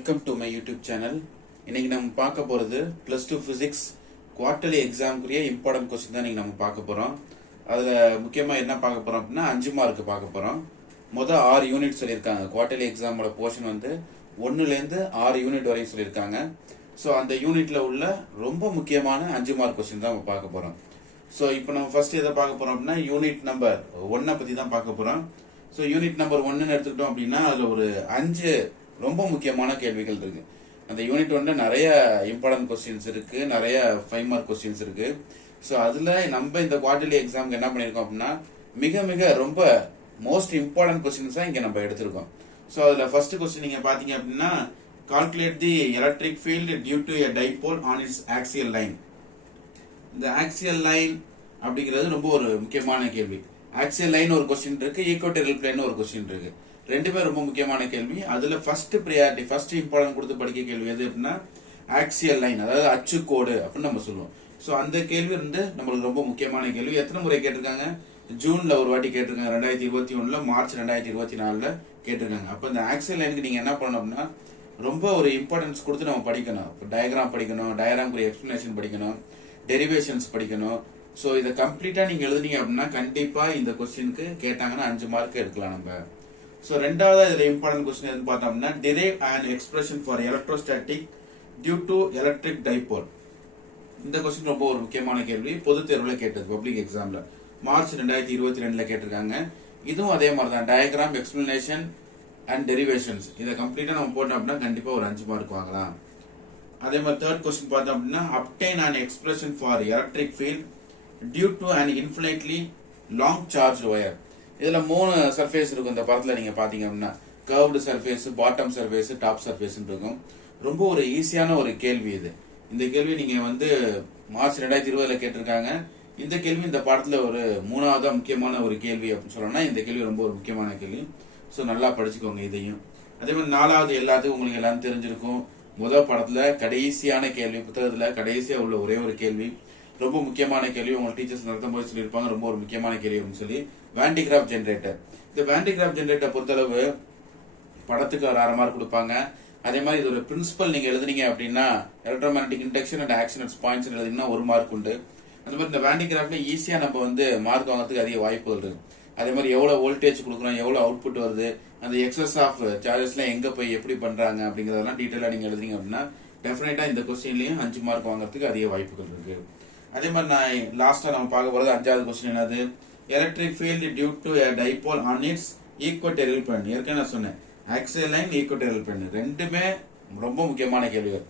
Welcome to my YouTube channel. இன்னைக்கு நம்ம பார்க்க போகிறது +2 ஃபிசிக்ஸ் குவார்டர்லி எக்ஸாமுக்குரிய இம்பார்ட்டன்ட் கொஸ்டின் தான் இன்னைக்கு நம்ம பார்க்க போகிறோம். அதில் முக்கியமாக என்ன பார்க்க போகிறோம் அப்படின்னா 5 மார்க் பார்க்க போகிறோம். மொதல் 6 யூனிட் சொல்லியிருக்காங்க. குவார்டர்லி எக்ஸாமோட போர்ஷன் வந்து 1லேருந்து 6 யூனிட் வரையும் சொல்லியிருக்காங்க. ஸோ அந்த யூனிட்ல உள்ள ரொம்ப முக்கியமான 5 மார்க் கொஸ்டின் தான் நம்ம பார்க்க போகிறோம். ஸோ இப்போ நம்ம ஃபர்ஸ்ட் எதை பார்க்க போகிறோம் அப்படின்னா யூனிட் நம்பர் 1 பற்றி தான் பார்க்க போகிறோம். ஸோ யூனிட் நம்பர் 1 எடுத்துக்கிட்டோம் அப்படின்னா அதில் ஒரு 5 ரொம்ப முக்கியமான கேள்விகள் இருக்கு. அந்த யூனிட் 1 நிறைய இம்பார்ட்டன்ட் கொஸ்டின்ஸ் இருக்கு, நிறைய 5 மார்க் கொஸ்டின்ஸ் இருக்கு. ஸோ அதுல நம்ம இந்த குவார்டர்லி எக்ஸாம்க்கு என்ன பண்ணிருக்கோம் அப்படின்னா மிக மிக ரொம்ப மோஸ்ட் இம்பார்ட்டன்ட் கொஸ்டின்ஸா இங்க நம்ம எடுத்திருக்கோம். ஸோ அதுல ஃபர்ஸ்ட் கொஸ்டின் நீங்க பாத்தீங்க அப்படின்னா calculate the electric field due to a dipole on its axial line. இந்த ஆக்சியல் லைன் அப்படிங்கிறது ரொம்ப ஒரு முக்கியமான கேள்வி. ஆக்சியல் லைன் ஒரு கொஸ்டின் இருக்கு, ஈக்குவட்டோரியல் பிளேன் ஒரு கொஸ்டின் இருக்கு. ரெண்டுமே ரொம்ப முக்கியமான கேள்வி. அதுல ஃபர்ஸ்ட் ப்ரியாரிட்டி ஃபர்ஸ்ட் இம்பார்ட்டன்ட் கொடுத்து படிக்க கேள்வி எது அப்படின்னா ஆக்சியல் லைன், அதாவது அச்சுக்கோடு அப்படின்னு நம்ம சொல்லுவோம். ஸோ அந்த கேள்வி வந்து நம்மளுக்கு ரொம்ப முக்கியமான கேள்வி. எத்தனை முறை கேட்டிருக்காங்க? ஜூன்ல ஒரு வாட்டி கேட்டிருக்காங்க, 2021, மார்ச் 2024 கேட்டிருக்காங்க. அப்ப இந்த ஆக்சியல் லைனுக்கு நீங்க என்ன பண்ணணும் அப்படின்னா ரொம்ப ஒரு இம்பார்ட்டன்ஸ் கொடுத்து நம்ம படிக்கணும். டயக்ராம் படிக்கணும், டயக்ராம்க்கு எக்ஸ்பிளனேஷன் படிக்கணும், டெரிவேஷன்ஸ் படிக்கணும். ஸோ இதை கம்ப்ளீட்டா நீங்க எழுதுனீங்க அப்படின்னா கண்டிப்பா இந்த கொஸ்டினுக்கு கேட்டாங்கன்னா 5 மார்க் எடுக்கலாம் நம்ம. ஸோ ரெண்டாவது இதுல இம்பார்ட்டன்ட் கொஸ்டின் எதுன்னு பார்த்தோம்னா derive an expression for electrostatic due to electric dipole. இந்த கொஸ்டின் ரொம்ப ஒரு முக்கியமான கேள்வி. பொது தேர்வுல கேட்டது, பப்ளிக் எக்ஸாம்ல மார்ச் 2022 கேட்டிருக்காங்க. இதுவும் அதே மாதிரி தான், டயக்ராம், எக்ஸ்பிளனேஷன் அண்ட் டெரிவேஷன்ஸ் இதை கம்ப்ளீட்டா நம்ம போட்டோம் அப்படின்னா கண்டிப்பா ஒரு 5 மார்க் வாங்கலாம். அதே மாதிரி தேர்ட் கொஸ்டின் பார்த்தோம் அப்படின்னா obtain an expression for electric field due to an infinitely long charge wire. இதுல 3 சர்ஃபேஸ் இருக்கும். இந்த படத்துல நீங்க பாத்தீங்க அப்படின்னா curved surface, bottom surface, top surface இருக்கும். ரொம்ப ஒரு ஈஸியான ஒரு கேள்வி இது. இந்த கேள்வி நீங்க வந்து மார்ச் 2020 கேட்டிருக்காங்க. இந்த கேள்வி இந்த பாடத்துல ஒரு 3வது முக்கியமான ஒரு கேள்வி அப்படின்னு சொல்லணும்னா இந்த கேள்வி ரொம்ப ஒரு முக்கியமான கேள்வி. ஸோ நல்லா படிச்சுக்கோங்க இதையும். அதே மாதிரி 4வது எல்லாத்துக்கும் உங்களுக்கு எல்லாம் தெரிஞ்சிருக்கும். முதல் படத்துல கடைசியான கேள்வி, புத்தகத்துல கடைசியா உள்ள ஒரே ஒரு கேள்வி, ரொம்ப முக்கியமான கேள்வி. உங்க டீச்சர்ஸ் நடத்தும் போது சொல்லியிருப்பாங்க ரொம்ப ஒரு முக்கியமான கேள்வி அப்படின்னு சொல்லி வான் டி கிராஃப் ஜெனரேட்டர். இந்த வான் டி கிராஃப் ஜெனரேட்டர் பொறுத்தளவு படத்துக்கு ஒரு 1/2 மார்க் கொடுப்பாங்க. அதே மாதிரி இதோட பிரின்சிபல் நீங்க எழுதுனீங்க அப்படின்னா electromagnetic induction and action at points எழுதினா 1 மார்க் உண்டு. அந்த மாதிரி இந்த வான் டி கிராஃப்ல ஈஸியா நம்ம வந்து மார்க் வாங்குறதுக்கு அதிக வாய்ப்புகள் இருக்கு. அதே மாதிரி எவ்வளவு வோல்டேஜ் கொடுக்குறோம், எவ்வளவு அவுட்புட் வருது, அந்த எக்ஸஸ் ஆஃப் சார்ஜஸ்லாம் எங்க போய் எப்படி பண்றாங்க அப்படிங்கறதெல்லாம் டீடைலா நீங்க எழுதுனீங்க அப்படின்னா டெஃபினட்டா இந்த கொஸ்டின்லயும் 5 மார்க் வாங்குறதுக்கு அதிக வாய்ப்புகள் இருக்கு. அதே மாதிரி நான் லாஸ்டா நம்ம பார்க்க போறது 5வது கொஸ்டின் என்னது, electric field due to a dipole on its equatorial plane. ஏற்கனவே நான் சொன்னேன் ஆக்சியல் லைன், ஈக்குவட்டோரியல் பிளேன் ரெண்டுமே ரொம்ப முக்கியமான கேள்விகள்.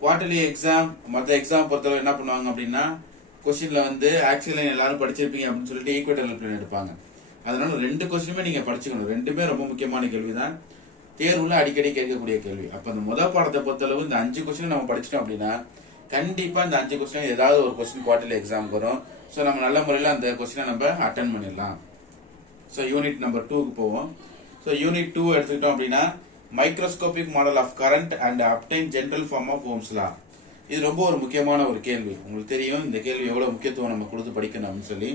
குவார்டர்லி எக்ஸாம் மற்ற எக்ஸாம் பொறுத்தவரை என்ன பண்ணுவாங்க அப்படின்னா கொஸ்டின்ல வந்து ஆக்சியல் லைன் எல்லாரும் படிச்சிருப்பீங்க அப்படின்னு சொல்லிட்டு ஈக்குவட்டோரியல் பிளேன் எடுப்பாங்க. அதனால 2 கொஸ்டினுமே நீங்க படிச்சுக்கணும். ரெண்டுமே ரொம்ப முக்கியமான கேள்விதான், தேர்வுல அடிக்கடி கேட்கக்கூடிய கேள்வி. அப்ப அந்த முதல் பாடத்தை பொறுத்தளவு இந்த 5 கொஸ்டின் நம்ம படிச்சிட்டோம் அப்படின்னா கண்டிப்பா இந்த 5 கொஸ்டின் ஏதாவது ஒரு கொஸ்டின் குவார்டர்லி எக்ஸாமுக்கு வரும். ஸோ நம்ம நல்ல முறையில் அந்த கொஸ்டினை நம்ம அட்டன் பண்ணிடலாம். ஸோ யூனிட் நம்பர் 2க்கு போவோம். ஸோ யூனிட் 2 எடுத்துக்கிட்டோம் அப்படின்னா microscopic model of current and obtain general form of Ohm's law. இது ரொம்ப ஒரு முக்கியமான ஒரு கேள்வி. உங்களுக்கு தெரியும் இந்த கேள்வி எவ்வளவு முக்கியத்துவம் நம்ம கொடுத்து படிக்கணும் அப்படின்னு சொல்லி.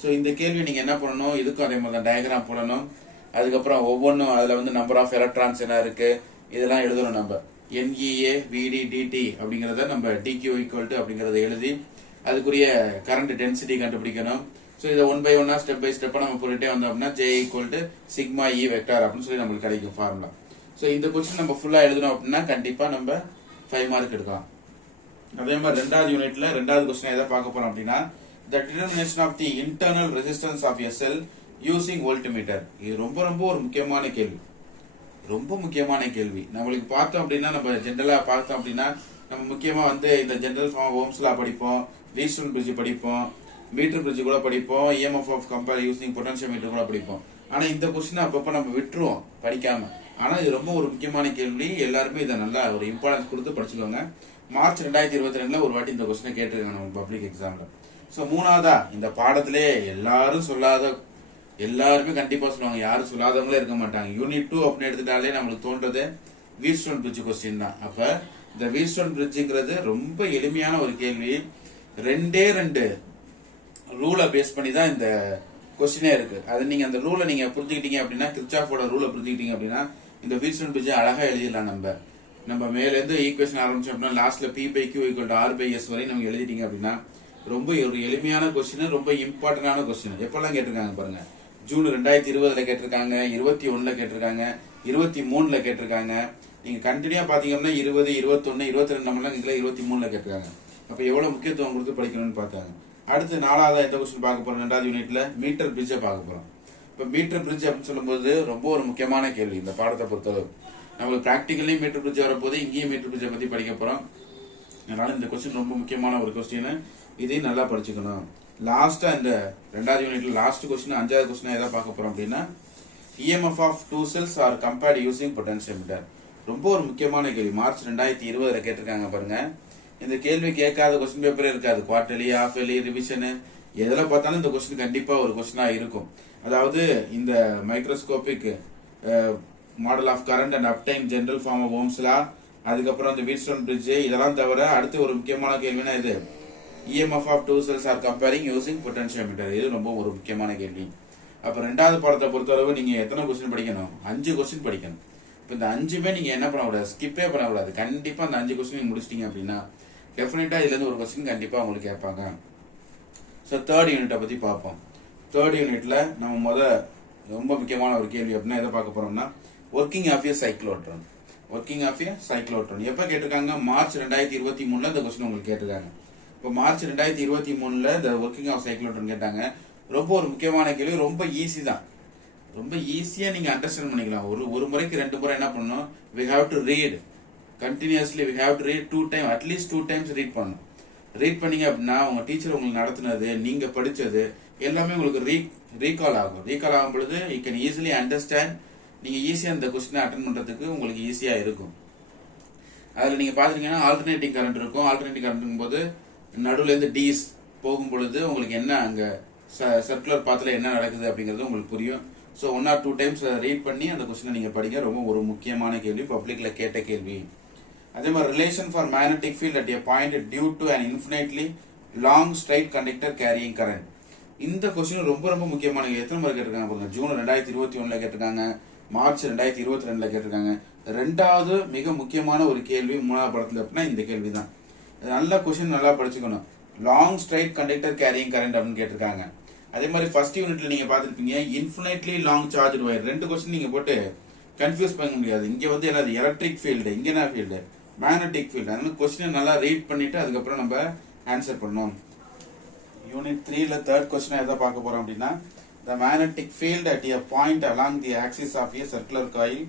ஸோ இந்த கேள்வி நீங்க என்ன பண்ணணும், இதுக்கும் அதே மாதிரி தான் டயக்ராம் போடணும். அதுக்கப்புறம் ஒவ்வொன்றும் அதுல வந்து நம்பர் ஆஃப் எலக்ட்ரான்ஸ் என்ன இருக்கு இதெல்லாம் எழுதணும். நம்ம NEA VD DT அப்படிங்கறத நம்ம DQ ஈக்குவல் டு அப்படிங்கறத எழுதி அதுக்குரிய கரண்ட் டென்சிட்டி கண்டுபிடிக்கணும். ஸோ இதை 1 by 1 ஸ்டெப் பை ஸ்டெப்பா நம்ம போயிட்டே வந்தோம் அப்படின்னா J equal to sigma E vector அப்படின்னு சொல்லி நம்மளுக்கு கிடைக்கும் ஃபார்முலா. ஸோ இந்த கொஸ்டின் நம்ம ஃபுல்லா எழுதணும் அப்படின்னா கண்டிப்பா நம்ம 5 மார்க் எடுக்கலாம். அதே மாதிரி 2வது யூனிட்ல 2வது கொஸ்டின் எதை பார்க்க போறோம் அப்படின்னா the determination of the internal resistance of a cell using voltmeter. இது ரொம்ப ரொம்ப ஒரு முக்கியமான கேள்வி, ரொம்ப முக்கியமான கேள்வி. நம்மளுக்கு பார்த்தோம் அப்படின்னா நம்ம ஜென்ரலா பார்த்தோம் அப்படின்னா நம்ம முக்கியமா வந்து இந்த ஜெனரல் ஃபார்ம் ஓம்ஸ் லா படிப்போம், வீட்ஸ்டோன் பிரிட்ஜ் படிப்போம், மீட்டர் பிரிட்ஜ் கூட படிப்போம், EMF of compare using potentiometer கூட படிப்போம். ஆனா இந்த கொஸ்டின் அப்பப்ப நம்ம விட்டுருவோம் படிக்காம. ஆனா இது ரொம்ப ஒரு முக்கியமான கேள்வி. எல்லாருமே இதை நல்லா ஒரு இம்பார்ட்டன்ஸ் கொடுத்து படிச்சுக்கோங்க. மார்ச் 2022 ஒரு வாட்டி இந்த கொஸ்டினை கேட்டிருக்காங்க நம்ம பப்ளிக் எக்ஸாம்ல. ஸோ 3வதா இந்த பாடத்திலே எல்லாரும் சொல்லாத, எல்லாருமே கண்டிப்பா சொல்லுவாங்க, யாரும் சொல்லாதவங்களே இருக்க மாட்டாங்க. யூனிட் 2 அப்படின்னு எடுத்துட்டாலே நம்மளுக்கு தோன்றது வீட்ஸ்டோன் பிரிட்ஜ் கொஸ்டின் தான். அப்ப இந்த வீட்ஸ்டோன் பிரிட்ஜ்ங்கிறது ரொம்ப எளிமையான ஒரு கேள்வி. 2 ரூலை பேஸ் பண்ணி தான் இந்த கொஸ்டினே இருக்கு. அது நீங்க அந்த ரூலை நீங்க புரிஞ்சுக்கிட்டீங்க அப்படின்னா, கிர்ச்சாஃபோட ரூலை புரிஞ்சுக்கிட்டீங்க அப்படின்னா இந்த வீட்ஸ்டோன் பிரிட்ஜ் அழகா எழுதிடலாம் நம்ம. நம்ம மேலேருந்து ஈக்குவேஷன் ஆரம்பிச்சோம் அப்படின்னா லாஸ்ட்ல P by Q equal to R by S வரை நம்ம எழுதிட்டீங்க அப்படின்னா ரொம்ப ஒரு எளிமையான கொஸ்டின், ரொம்ப இம்பார்ட்டன்டான கொஸ்டின். எப்பெல்லாம் கேட்டிருக்காங்க பாருங்க. ஜூன் 2020 கேட்டிருக்காங்க, 21 கேட்டிருக்காங்க, 23 கேட்டிருக்காங்க. நீங்க கண்டினியூா பாத்தீங்கன்னா 20, 21, 22 நம்மளாம் 23 கேட்டிருக்காங்க. அப்ப எவ்வளவு முக்கியத்துவம் கொடுத்து படிக்கணும்னு பார்த்தாங்க. அடுத்து 4வது எந்த கொஸ்டின் பார்க்க போறோம்? 2வது யூனிட்ல மீட்டர் பிரிட்ஜை பார்க்க போறோம். இப்ப மீட்டர் பிரிட்ஜ் அப்படின்னு சொல்லும்போது ரொம்ப ஒரு முக்கியமான கேள்வி இந்த பாடத்தை பொறுத்தளவு. நம்மளுக்கு பிராக்டிகல்லையும் மீட்டர் பிரிட்ஜ் வரப்போது, இங்கேயும் மீட்டர் பிரிட்ஜை பத்தி படிக்க போறோம். அதனால இந்த கொஸ்டின் ரொம்ப முக்கியமான ஒரு கொஸ்டின். இதையும் நல்லா படிச்சுக்கணும். லாஸ்டா இந்த 2வது யூனிட்ல லாஸ்ட் கொஸ்டின் 5வது கொஸ்டின் எதை பார்க்க போறோம் அப்படின்னா EMF of two cells are compared using potentiometer. ரொம்ப ஒரு முக்கியமான கேள்வி. மார்ச் 2020 கேட்டிருக்காங்க பாருங்க. இந்த கேள்வி கேட்காத கொஸ்டின் பேப்பரே இருக்காது. குவார்டர்லி, ஹாஃப் இயர்லி, ரிவிஷனு எதுல பார்த்தாலும் இந்த கொஸ்டின் கண்டிப்பா ஒரு கொஸ்டினா இருக்கும். அதாவது இந்த microscopic model of current and obtain general form of Ohm's law, அதுக்கப்புறம் இந்த வீட்ஸ்டோன் பிரிட்ஜ், இதெல்லாம் தவிர அடுத்து ஒரு முக்கியமான கேள்வினா இது EMF of two cells are comparing using potentiometer. இது ரொம்ப ஒரு முக்கியமான கேள்வி. அப்ப 2வது பாடத்தை பொறுத்தளவு நீங்க எத்தனை கொஸ்டின் படிக்கணும்? 5 கொஸ்டின் படிக்கணும். இப்போ இந்த 5மே நீங்க என்ன பண்ணக்கூடாது, ஸ்கிப்பே பண்ணக்கூடாது. கண்டிப்பா அந்த 5 கொஸ்டின் நீங்க முடிச்சிட்டீங்க அப்படின்னா டெஃபினட்டா இதுல இருந்து ஒரு கொஸ்டின் கண்டிப்பா உங்களுக்கு கேட்பாங்க. ஸோ 3rd யூனிட்டை பத்தி பார்ப்போம். 3rd யூனிட்ல நம்ம ரொம்ப முக்கியமான ஒரு கேள்வி அப்படின்னா எதை பார்க்க போறோம்னா working of a cyclotron. Working of a cyclotron எப்ப கேட்டிருக்காங்க? மார்ச் 2023 இந்த கொஸ்டின் உங்களுக்கு கேட்டிருக்காங்க. இப்போ மார்ச் 2023 இந்த ஒர்க்கிங் ஆஃப் சைக்ளோட்ரான் கேட்டாங்க. ரொம்ப ஒரு முக்கியமான கேள்வி, ரொம்ப ஈஸி தான். ரொம்ப ஈஸியா நீங்க அண்டர்ஸ்டாண்ட் பண்ணிக்கலாம். ஒரு முறைக்கு 2 முறை என்ன பண்ணணும்? we have to read continuously, we have to read 2 times, at least 2 times read பண்ணணும். ரீட் பண்ணீங்க அப்படின்னா உங்க டீச்சர் உங்களுக்கு நடத்துனது, நீங்க படிச்சது எல்லாமே உங்களுக்கு ரீகால் ஆகும். ரீகால் ஆகும் பொழுது you can easily understand. நீங்க ஈஸியா இந்த கொஸ்டினை அட்டென்ட் பண்றதுக்கு உங்களுக்கு ஈஸியா இருக்கும். அதுல நீங்க பாத்தீங்கன்னா ஆல்டர்னேட்டிங் கரண்ட் இருக்கும். ஆல்டர்னேட்டிங் கரண்ட் போது நடுவுல இருந்து டீஸ் போகும் பொழுது உங்களுக்கு என்ன அங்க சர்க்குலர் பாத்துல என்ன நடக்குது அப்படிங்கிறது உங்களுக்கு புரியும். ஸோ 1 or 2 டைம்ஸ் ரீட் பண்ணி அந்த கொஸ்டினை நீங்க படிக்க. ரொம்ப ஒரு முக்கியமான கேள்வி, பப்ளிக்ல கேட்ட கேள்வி. அதே மாதிரி relation for magnetic field at a point due to an infinitely long straight conductor carrying current. இந்த கொஸ்டின் ரொம்ப ரொம்ப முக்கியமான. எத்தனை முறை கேட்டிருக்காங்க பாருங்க. ஜூன் 2021 கேட்டிருக்காங்க, மார்ச் 2022 கேட்டிருக்காங்க. 2வது மிக முக்கியமான ஒரு கேள்வி 3வது படத்துல அப்படின்னா இந்த கேள்வி தான். நல்ல கொஸ்டின், நல்லா படிச்சுக்கணும். Long straight conductor carrying current அப்படின்னு கேட்டிருக்காங்க. அதே மாதிரி ஃபர்ஸ்ட் யூனிட்ல நீங்க பாத்துருப்பீங்க infinitely long charge wire. 2 question நீங்க போட்டு கன்ஃபியூஸ் பண்ண முடியாது. இங்க வந்து என்னது எலக்ட்ரிக் ஃபீல்டு, இங்க என்ன ஃபீல்டு? Magnetic field. அதனால கொஸ்டினை நல்லா ரீட் பண்ணிட்டு அதுக்கப்புறம் நம்ம ஆன்சர் பண்ணணும். யூனிட் 3ல 3rd கொஸ்டின் எதை பார்க்க போறோம் அப்படின்னா the magnetic field at a point along the axis of a circular coil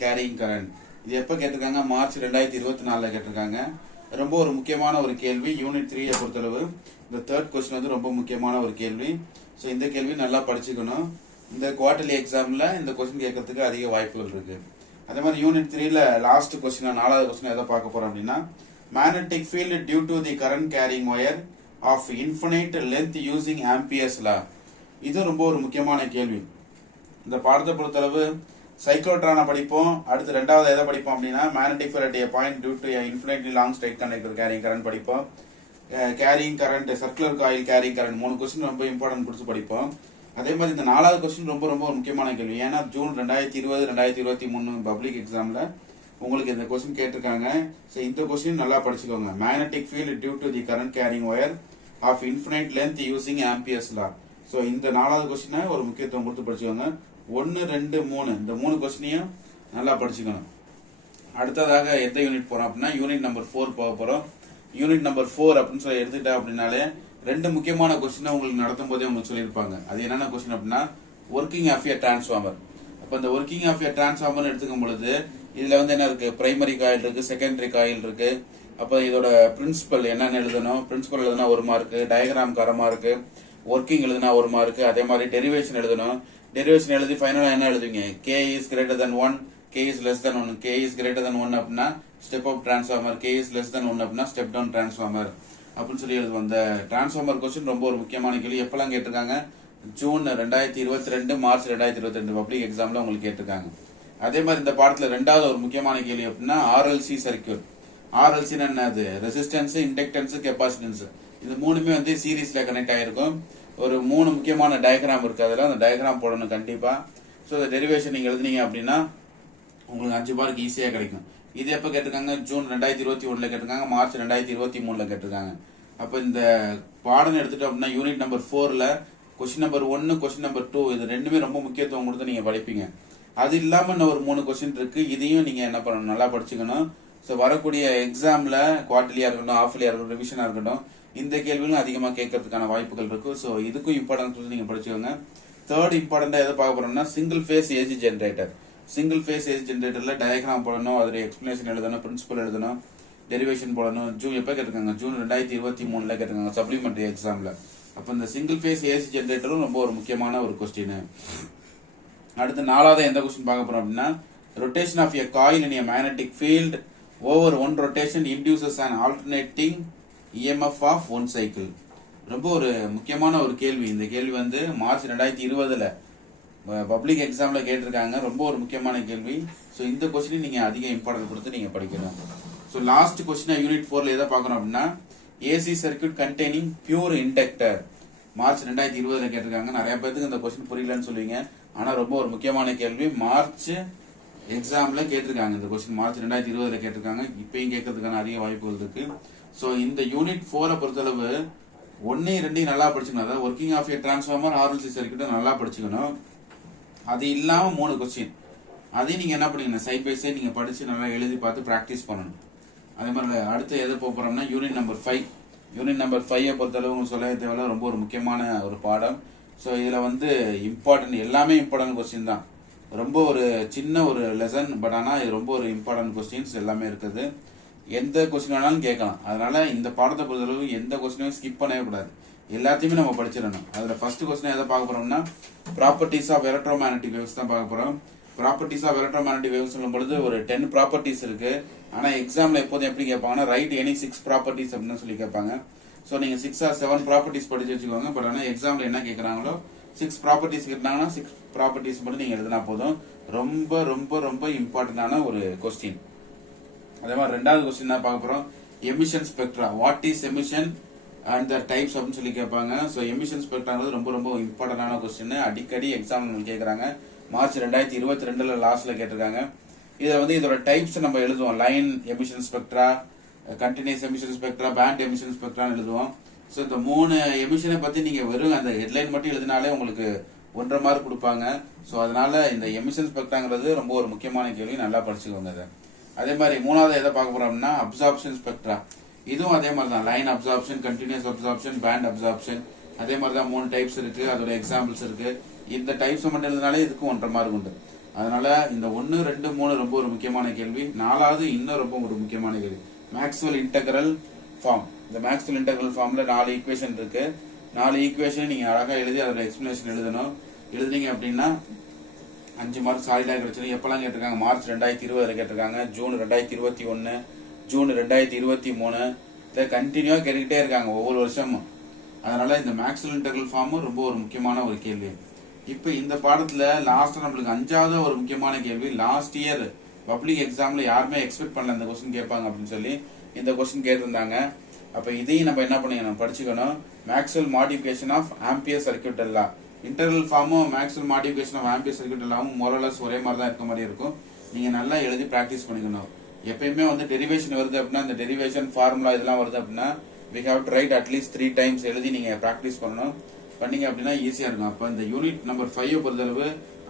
carrying current. இது எப்ப கேட்டிருக்காங்க? மார்ச் 2024 கேட்டிருக்காங்க. ரொம்ப ஒரு முக்கியமான ஒரு கேள்வி. யூனிட் 3 பொறுத்தளவு இந்த 3rd கொஸ்டின் வந்து ரொம்ப முக்கியமான ஒரு கேள்வி. ஸோ இந்த கேள்வி நல்லா படிச்சுக்கணும். இந்த குவார்டர்லி எக்ஸாம்ல இந்த கொஸ்டின் கேட்கறதுக்கு அதிக வாய்ப்புகள் இருக்கு. அதே மாதிரி யூனிட் 3ல லாஸ்ட் கொஸ்டின் 4வது கொஸ்டின் எதை பார்க்க போறோம் அப்படின்னா magnetic field due to the current carrying wire of infinite length using Ampere's law. இது ரொம்ப ஒரு முக்கியமான கேள்வி. இந்த பாடத்தை பொறுத்தளவு சைக்ளோட்ரானை படிப்போம். அடுத்து 2வது எதை படிப்போம் அப்படின்னா magnetic field at a point due to infinitely long straight conductor carrying current படிப்போம். Carrying current, circular coil carrying current 3 question ரொம்ப இம்பார்ட்டன்ட் கொடுத்து படிப்போம். அதே மாதிரி இந்த 4வது கொஸ்டின் ரொம்ப ரொம்ப ஒரு முக்கியமான கேள்வி. ஏன்னா ஜூன் 2020, 2023 பப்ளிக் எக்ஸாம்ல உங்களுக்கு இந்த கொஸ்டின் கேட்டிருக்காங்க. ஸோ இந்த கொஸ்டின் நல்லா படிச்சுக்கோங்க. Magnetic field due to the current carrying wire of infinite length using Ampere's law. So இந்த 4வது கொஸ்டினை ஒரு முக்கியத்துவம் கொடுத்து படிச்சுக்கோங்க. 1, 2, 3 இந்த 3 கொஸ்டினையும் நல்லா படிச்சுக்கணும். அடுத்ததாக எந்த யூனிட் போறோம் அப்படின்னா யூனிட் நம்பர் 4 போக போறோம். யூனிட் நம்பர் 4 அப்படின்னு சொல்லி எடுத்துட்டா அப்படின்னாலே 2 முக்கியமான கொஸ்டினை உங்களுக்கு நடத்தும் போதே உங்களுக்கு சொல்லியிருப்பாங்க. அது என்னென்ன கொஸ்டின் அப்படின்னா ஒர்க்கிங் ஆஃப் ஏ டிரான்ஸ்ஃபார்மர். அப்போ இந்த ஒர்க்கிங் ஆஃப் ஏ டிரான்ஸ்ஃபார்மர் எடுத்துக்கும் பொழுது இதுல வந்து என்ன இருக்கு? பிரைமரி காயில் இருக்கு, செகண்டரி காயில் இருக்கு. அப்போ இதோட பிரின்சிபல் என்னன்னு எழுதணும். பிரின்சிபல் எழுதுனா 1 மார்க், டயக்ராம் 1/2 மார்க், ஒர்க்கிங் எழுதுனா 1 மார்க். அதே மாதிரி டெரிவேஷன் எழுதணும். டெரிவேஷன் எழுதி ஃபைனலா என்ன எழுதுவீங்க? K is greater than 1, K is less than 1. K is greater than 1 அப்படின்னா step up transformer, K is less than 1 அப்படின்னா ஸ்டெப் டவுன் டிரான்ஸ்ஃபார்மர் அப்படின்னு சொல்லி எழுதுவோம். இந்த டிரான்ஸ்ஃபார்மர் கொஸ்டின் ரொம்ப ஒரு முக்கியமான கேள்வி. எப்பெல்லாம் கேட்டிருக்காங்க? ஜூன் 2022, மார்ச் 2022 பப்ளிக் எக்ஸாம்ல உங்களுக்கு கேட்டிருக்காங்க. அதே மாதிரி இந்த பாடத்துல 2வது ஒரு முக்கியமான கேள்வி அப்படின்னா RLC சர்க்கியூட். RLC என்னது? Resistance, inductance, capacitance. இது 3மே வந்து சீரீஸ்ல கனெக்ட் ஆயிருக்கும். ஒரு 3 முக்கியமான டயக்ராம் இருக்கு. அதில் அந்த டயக்ராம் போடணும் கண்டிப்பா. ஸோ இந்த டெரிவேஷன் நீங்க எழுதுனீங்க அப்படின்னா உங்களுக்கு 5 மார்க் ஈஸியா கிடைக்கும். இது எப்ப கேட்டிருக்காங்க? ஜூன் 2021 கேட்டிருக்காங்க, மார்ச் 2023 கேட்டிருக்காங்க. அப்ப இந்த பாடம் எடுத்துட்டோம் அப்படின்னா யூனிட் நம்பர் 4ல கொஸ்டின் நம்பர் 1, கொஸ்டின் நம்பர் 2 இது ரெண்டுமே ரொம்ப முக்கியத்துவம் கொடுத்து நீங்க படிப்பீங்க. அது இல்லாம இன்னும் ஒரு 3 கொஸ்டின் இருக்கு. இதையும் நீங்க என்ன பண்ணணும், நல்லா படிச்சுக்கணும். ஸோ வரக்கூடிய எக்ஸாம்ல குவார்டர்லியா இருக்கட்டும், ஹாஃப்லியா இருக்கட்டும், ரிவிஷனா இருக்கட்டும், இந்த கேள்விகளும் அதிகமாக கேட்கறதுக்கான வாய்ப்புகள் இருக்கு. ஸோ இதுக்கும் இம்பார்ட்டன்ஸ் நீங்க படிச்சுக்கோங்க. தேர்ட் இம்பார்ட்டண்டா எதை பார்க்க போறோம்னா single phase AC generator. Single phase AC ஜென்ரேட்டர்ல டயக்ராம் போடணும், அதோட எக்ஸ்பிளேஷன் எழுதணும், பிரின்சிபல் எழுதணும், டெரிவேஷன் போடணும். எப்ப கேட்டிருக்காங்க? ஜூன் 2023 கேட்டிருக்காங்க சப்ளிமெண்டரி எக்ஸாம்ல. அப்ப இந்த சிங்கிள் ஃபேஸ் ஏசி ஜென்ரேட்டரும் ரொம்ப ஒரு முக்கியமான ஒரு கொஸ்டின். அடுத்து 4வது எந்த கொஸ்டின் பார்க்க போறோம் அப்படின்னா rotation of a coil in a magnetic field over one rotation induces and alternating EMF of one cycle. ரொம்ப ஒரு முக்கியமான ஒரு கேள்வி. இந்த கேள்வி வந்து மார்ச் 2020 பப்ளிக் எக்ஸாம்ல கேட்டிருக்காங்க. ரொம்ப ஒரு முக்கியமான கேள்வி. ஸோ இந்த கொஸ்டின் நீங்க அதிக இம்பார்ட்டன்ட் கொடுத்து நீங்க படிக்கணும். ஸோ லாஸ்ட் கொஸ்டினா யூனிட் 4ல எதை பார்க்கணும் அப்படின்னா AC circuit containing pure inductor. March 2020 கேட்டிருக்காங்க. நிறைய பேருக்கு இந்த கொஸ்டின் புரியலன்னு சொல்லுவீங்க. ஆனா ரொம்ப ஒரு முக்கியமான கேள்வி. மார்ச் எக்ஸாம்ல கேட்டிருக்காங்க. இந்த கொஸ்டின் மார்ச் 2020 கேட்டிருக்காங்க. இப்பயும் கேட்கறதுக்கான அதிக வாய்ப்புகள் இருக்கு. ஸோ இந்த யூனிட் 4 பொறுத்தளவு 1, 2 நல்லா படிச்சுக்கணும். அதாவது working of a transformer, RLC circuit நல்லா படிச்சுக்கணும். அது இல்லாம 3 கொஸ்டின் அதையும் நீங்க என்ன பண்ணீங்கன்னா சைட் பை சைட் நீங்க படிச்சு நல்லா எழுதி பார்த்து பிராக்டிஸ் பண்ணணும். அதே மாதிரி அடுத்து எது போறோம்னா யூனிட் நம்பர் 5. யூனிட் நம்பர் 5 பொறுத்தளவு சொல்ல தேவையில்ல, ரொம்ப ஒரு முக்கியமான ஒரு பாடம். ஸோ இதுல வந்து இம்பார்ட்டன்ட் எல்லாமே இம்பார்ட்டன்ட் கொஸ்டின் தான். ரொம்ப ஒரு சின்ன ஒரு லெசன், பட் ஆனா இது ரொம்ப ஒரு இம்பார்ட்டன்ட் கொஸ்டின்ஸ் எல்லாமே இருக்குது. எந்த கொஸ்டின் வேணாலும் கேட்கலாம். அதனால இந்த பாடத்தை பொறுத்தளவு எந்த கொஸ்டினையும் ஸ்கிப் பண்ணவே கூடாது. எல்லாத்தையுமே நம்ம படிச்சிடணும். அதுல ஃபர்ஸ்ட் கொஸ்டின் எதை பார்க்க போறோம்னா ப்ராப்பர்ட்டிஸ் ஆஃப் எலக்ட்ரோமேக்னெட்டிக் வேவ்ஸ் தான் பார்க்க போறோம். ப்ராப்பர்ட்டிஸ் ஆஃப் எலக்ட்ரோமேக்னெட்டிக் வேவ்ஸ் சொல்லும் பொழுது ஒரு 10 ப்ராப்பர்ட்டிஸ் இருக்கு. ஆனா எக்ஸாம்ல எப்போதும் எப்படி கேட்பாங்கன்னா ரைட் எனி 6 ப்ராப்பர்ட்டிஸ் அப்படின்னு சொல்லி கேட்பாங்க. ஸோ நீங்க 6 or 7 ப்ராப்பர்ட்டிஸ் படிச்சு வச்சுக்கோங்க. பட் ஆனால் எக்ஸாம்ல என்ன கேட்கறாங்களோ 6 ப்ராப்பர்ட்டிஸ் கேட்டாங்கன்னா 6 ப்ராப்பர்ட்டிஸ் மட்டும் நீங்க எழுதினா போதும். ரொம்ப ரொம்ப ரொம்ப இம்பார்ட்டன்டான ஒரு கொஸ்டின். அதே மாதிரி 2வது கொஸ்டின் தான் பார்க்க போறோம். Emission spectra. What is emission and the types அப்படின்னு சொல்லி கேட்பாங்க. ஸோ எமிஷன் ஸ்பெக்ட்ராங்கிறது ரொம்ப ரொம்ப இம்பார்ட்டன்டான கொஸ்டின். அடிக்கடி எக்ஸாம் கேட்கறாங்க. மார்ச் 2022 லாஸ்ட்ல கேட்டிருக்காங்க. இதுல வந்து இதோட டைப்ஸ் நம்ம எழுதுவோம். Line emission spectra, continuous emission spectra, band emission ஸ்பெக்ட்ரான்னு எழுதுவோம். ஸோ இந்த 3 எமிஷனை பத்தி நீங்க வெறும் அந்த ஹெட்லைன் மட்டும் எழுதினாலே உங்களுக்கு 1.5 மார்க் கொடுப்பாங்க. ஸோ அதனால இந்த எமிஷன் ஸ்பெக்ட்ராங்கிறது ரொம்ப ஒரு முக்கியமான கேள்வி. நல்லா படிச்சுக்கோங்க அதை. அதே மாதிரி 3வது எதை பார்க்க போறோம்னா அப்சார்ப்ஷன் ஸ்பெக்ட்ரா. இதுவும் அதே மாதிரி தான். Line absorption, continuous absorption, band absorption. அதே மாதிரி தான் 3 டைப்ஸ் இருக்கு. அதோட எக்ஸாம்பிள்ஸ் இருக்கு. இந்த டைப்ஸ் மட்டும் எழுதினாலே இதுக்கும் 1.5 மார்க் உண்டு. அதனால இந்த 1, 2, 3 ரொம்ப ஒரு முக்கியமான கேள்வி. 4வது இன்னும் ரொம்ப ஒரு முக்கியமான கேள்வி மேக்ஸ்வெல் இன்டெகிரல் ஃபார்ம். இந்த மேக்ஸ்வெல் இன்டெகிரல் ஃபார்ம்ல 4 ஈக்குவேஷன் இருக்கு. 4 ஈக்குவேஷன் நீங்க அழகா எழுதி அதோட எக்ஸ்பிளேஷன் எழுதணும். எழுதுனீங்க அப்படின்னா 5 மார்க் சாலிடா கிடைச்சிடும். எப்பெல்லாம் கேட்டிருக்காங்க? மார்ச் 2020 கேட்டிருக்காங்க, ஜூன் 2021, ஜூன் 2023. இதை கண்டினியூவா கேட்டுக்கிட்டே இருக்காங்க ஒவ்வொரு வருஷமும். அதனால இந்த மேக்ஸ்வெல் இன்டெகிரல் ஃபார்மும் ரொம்ப ஒரு முக்கியமான ஒரு கேள்வி. இப்ப இந்த பாடத்துல லாஸ்ட் நம்மளுக்கு 5வது ஒரு முக்கியமான கேள்வி. லாஸ்ட் இயர் பப்ளிக் எக்ஸாம்ல யாருமே எக்ஸ்பெக்ட் பண்ணல இந்த கொஸ்டின் கேட்பாங்க அப்படின்னு சொல்லி இந்த கொஸ்டின் கேட்டிருந்தாங்க. அப்ப இதையும் நம்ம என்ன பண்ணிக்கணும், படிச்சுக்கணும். Maxwell modification of Ampere circuit law. Integral ஃபார்மும் Maxwell modification of Ampere circuit லாவும் மோரலஸ் ஒரே மாதிரி தான் இருக்க மாதிரி இருக்கும். நீங்க நல்லா எழுதி பிராக்டிஸ் பண்ணிக்கணும். எப்பயுமே வந்து டெரிவேஷன் வருது அப்படின்னா இந்த டெரிவேஷன் ஃபார்முலா இதெல்லாம் வருது அப்படின்னா we have to write at least 3 times எழுதி நீங்க பிராக்டிஸ் பண்ணணும். பண்ணீங்க அப்படின்னா ஈஸியா இருக்கும். அப்ப இந்த யூனிட் நம்பர் 5 பொறுத்தளவு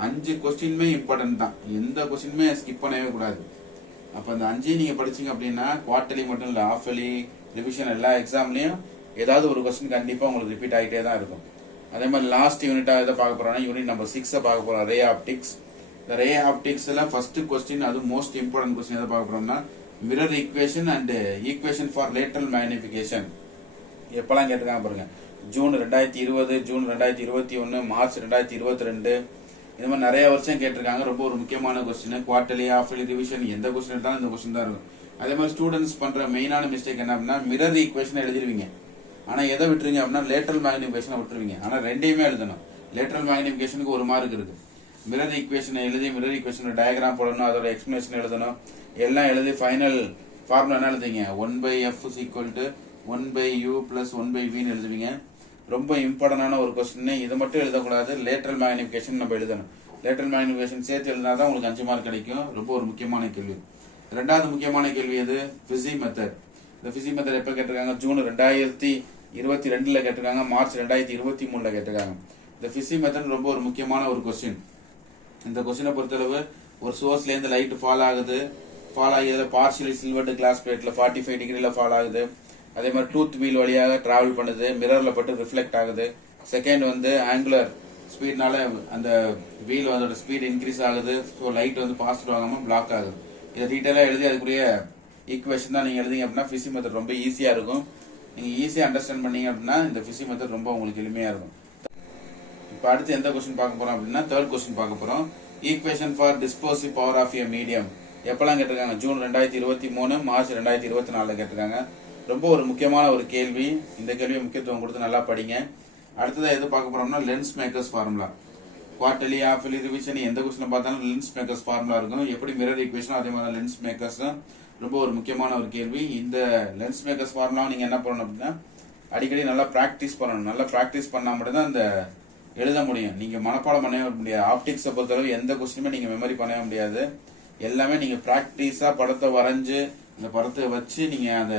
5 கொஸ்டினுமே இம்பார்ட்டன்ட் தான். எந்த கொஸ்டினுமே ஸ்கிப் பண்ணவே கூடாது. அப்ப அந்த 5 நீங்க படிச்சீங்க அப்படின்னா குவார்டர்லி மட்டும் இல்ல, ஹாஃப்லி, ரிவிஷன் எல்லா எக்ஸாம்லயும் ஏதாவது ஒரு கொஸ்டின் கண்டிப்பா உங்களுக்கு ரிப்பீட் ஆகிட்டே தான் இருக்கும். அதே மாதிரி லாஸ்ட் யூனிட்டா எதை பார்க்க போறோம்னா யூனிட் நம்பர் 6 பார்க்க போறோம். Ray optics. இந்த ரே ஆப்டிக்ஸ்ல ஃபர்ஸ்ட் கொஸ்டின், அது மோஸ்ட் இம்பார்ட்டன்ட் கொஸ்டின் எதை பார்க்க போறோம்னா mirror equation and equation for lateral magnification. எப்பெல்லாம் கேட்டிருக்காங்க பாருங்க. June 2020, June 2021, March 2022. இது மாதிரி நிறைய வருஷம் கேட்டிருக்காங்க. ரொம்ப ஒரு முக்கியமான கொஸ்டின். குவார்டர்லி, ஹாஃப்லி, ரிவிஷன் எந்த கொஸ்டின் எடுத்தாலும் இந்த கொஸ்டின் தான் இருக்கும். அதே மாதிரி ஸ்டூடெண்ட்ஸ் பண்ற மெயினான மிஸ்டேக் என்ன அப்படின்னா மிரர் ஈக்குவேஷன் எழுதிருவீங்க. ஆனா எதை விட்டுருங்க அப்படின்னா லேட்டரல் மேக்னிஃபிகேஷனை விட்டுருவீங்க. ஆனா ரெண்டையுமே எழுதணும். லேட்டரல் மேக்னிஃபிகேஷனுக்கு 1 மார்க் இருக்கு. மிரர் ஈக்குவேஷனை எழுதி மிரர் ஈக்குவேஷன் டயக்ராம் போடணும், அதோட எக்ஸ்பிளேஷன் எழுதணும். எல்லாம் எழுதி ஃபைனல் ஃபார்முலா என்ன எழுதுவீங்க? 1/f = 1/u + 1/v எழுதுவீங்க. ரொம்ப இம்பார்ட்டன்டான ஒரு கொஸ்டின். இதை மட்டும் எழுதக்கூடாது, லேட்டரல் மேக்னிஃபிகேஷன் நம்ம எழுதணும். லேட்டரல் மேக்னிஃபிகேஷன் சேர்த்து எழுதினா தான் உங்களுக்கு 5 மார்க் கிடைக்கும். ரொம்ப ஒரு முக்கியமான கேள்வி. ரெண்டாவது முக்கியமான கேள்வி எது? PC method. இந்த பிசி மெத்தட் எப்ப கேட்டிருக்காங்க? ஜூன் 2022 கேட்டிருக்காங்க, மார்ச் 2023 கேட்டிருக்காங்க. இந்த பிசி மெத்தட் ரொம்ப ஒரு முக்கியமான ஒரு கொஸ்டின். இந்த கொஸ்டினை பொறுத்தளவு ஒரு சோர்ஸ்ல இருந்து லைட் ஃபால் ஆகுது, ஃபால் ஆகி பார்ஷியலி சில்வர்டு கிளாஸ் பிளேட்ல 45 டிகிரில ஃபால் ஆகுது. அதே மாதிரி டூத் வீல் வழியாக டிராவல் பண்ணுது, மிரர்ல பட்டு ரிஃப்ளெக்ட் ஆகுது. செகண்ட் வந்து ஆங்குலர் ஸ்பீட்னால அந்த வீல் அதோட ஸ்பீட் இன்க்ரீஸ் ஆகுது, ஸோ லைட் வந்து பாசிட்டிவ் ஆகாம பிளாக் ஆகுது. இதை டீட்டெயிலாக எழுதி அதுக்குரிய ஈக்குவேஷன் தான் நீங்க எழுதிங்க அப்படின்னா பிசி மெத்தட் ரொம்ப ஈஸியா இருக்கும். நீங்க ஈஸியா அண்டர்ஸ்டாண்ட் பண்ணீங்க அப்படின்னா இந்த பிசி மெத்தட் ரொம்ப உங்களுக்கு எளிமையா இருக்கும். இப்போ அடுத்து எந்த கொஸ்டின் பார்க்க போறோம் அப்படின்னா தேர்ட் கொஸ்டின் பார்க்க போறோம். Equation for dispersive power of a medium எப்பெல்லாம் கேட்டிருக்காங்க? ஜூன் 2023, மார்ச் 2024 கேட்டிருக்காங்க. ரொம்ப ஒரு முக்கியமான ஒரு கேள்வி. இந்த கேள்வியை முக்கியத்துவம் கொடுத்து நல்லா படிங்க. அடுத்ததான் எது பார்க்க போறோம்னா lens makers formula. Quarterly halfly revision எந்த கொஸ்டின் பார்த்தாலும் லென்ஸ் மேக்கர்ஸ் ஃபார்முலா இருக்கும். எப்படி மிரர் ஈக்குவேஷன் அதே மாதிரி லென்ஸ் மேக்கர்ஸ் ரொம்ப ஒரு முக்கியமான ஒரு கேள்வி. இந்த லென்ஸ் மேக்கர்ஸ் ஃபார்முலா நீங்க என்ன பண்ணணும் அப்படின்னா அடிக்கடி நல்லா பிராக்டிஸ் பண்ணணும். நல்லா பிராக்டிஸ் பண்ணா மட்டும் தான் இந்த எழுத முடியும். நீங்க மனப்பாடம் பண்ணவே முடியாது. ஆப்டிக்ஸை பொறுத்தளவு எந்த கொஸ்டினுமே நீங்க மெமரி பண்ணவே முடியாது. எல்லாமே நீங்க பிராக்டிஸா படத்தை வரைஞ்சு அந்த படத்தை வச்சு நீங்க அந்த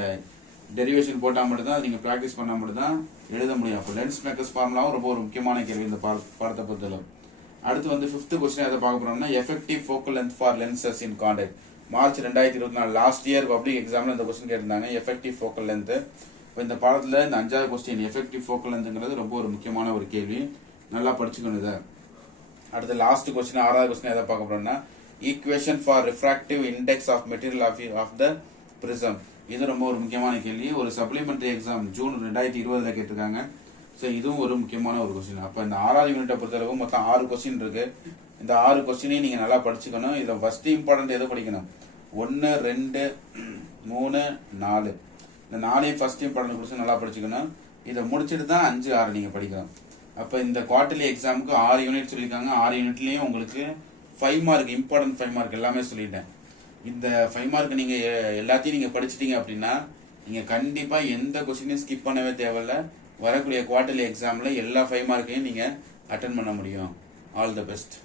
டெரிவேஷன் போட்டா மட்டும் தான் நீங்க பிராக்டிஸ் பண்ணா மட்டும் தான் எழுத முடியும். அப்போ லென்ஸ் மேக்கர்ஸ் ஃபார்முலாவும் ரொம்ப ஒரு முக்கியமான கேள்வி இந்த படத்தை பொறுத்தளவு. அடுத்து வந்து 5th கொஸ்டின் எதை பார்க்க போறோம்னா effective focal length for lenses in contact. March 2024 last year public எக்ஸாம்ல இந்த கொஸ்டின் கேட்டிருந்தாங்க. Effective focal length. இப்போ இந்த பாடத்துல இந்த 5வது கொஸ்டின் எஃபெக்டிவ் ஃபோக்கல் லென்த்ங்கிறது ரொம்ப ஒரு முக்கியமான ஒரு கேள்வி. நல்லா படிச்சுக்கணும் இதை. அடுத்து லாஸ்ட் கொஸ்டின் 6வது கொஸ்டின் எதை பார்க்க போறோம்னா equation for refractive index of material of the prism. இது ரொம்ப ஒரு முக்கியமான கேள்வி. ஒரு சப்ளிமெண்டரி எக்ஸாம் ஜூன் 2020 கேட்டிருக்காங்க. ஸோ இதுவும் ஒரு முக்கியமான ஒரு கொஸ்டின். அப்போ இந்த 6வது யூனிட்டை பொறுத்தளவு மொத்தம் 6 கொஸ்டின் இருக்கு. இந்த 6 கொஸ்டினையும் நீங்க நல்லா படிச்சுக்கணும். இதுல ஃபர்ஸ்ட் இம்பார்ட்டன்ட் எதை படிக்கணும்? 1, 2, 3, 4 இந்த 4 ஃபர்ஸ்ட் இம்பார்ட்டன்ட் கொஸ்டின் நல்லா படிச்சுக்கணும். இதை முடிச்சுட்டு தான் 5, 6 நீங்க படிக்கணும். அப்ப இந்த குவார்டர்லி எக்ஸாமுக்கு 6 யூனிட் சொல்லியிருக்காங்க. 6 யூனிட்லயும் உங்களுக்கு 5 மார்க் இம்பார்ட்டன்ட் 5 மார்க் எல்லாமே சொல்லிட்டேன். இந்த 5 மார்க் நீங்க எல்லாத்தையும் நீங்க படிச்சிட்டீங்க அப்படின்னா நீங்க கண்டிப்பா எந்த கொஸ்டினையும் ஸ்கிப் பண்ணவே தேவையில்ல. வரக்கூடிய குவார்டர்லி எக்ஸாம்ல எல்லா 5 மார்க்கையும் நீங்க அட்டென்ட் பண்ண முடியும். All the best.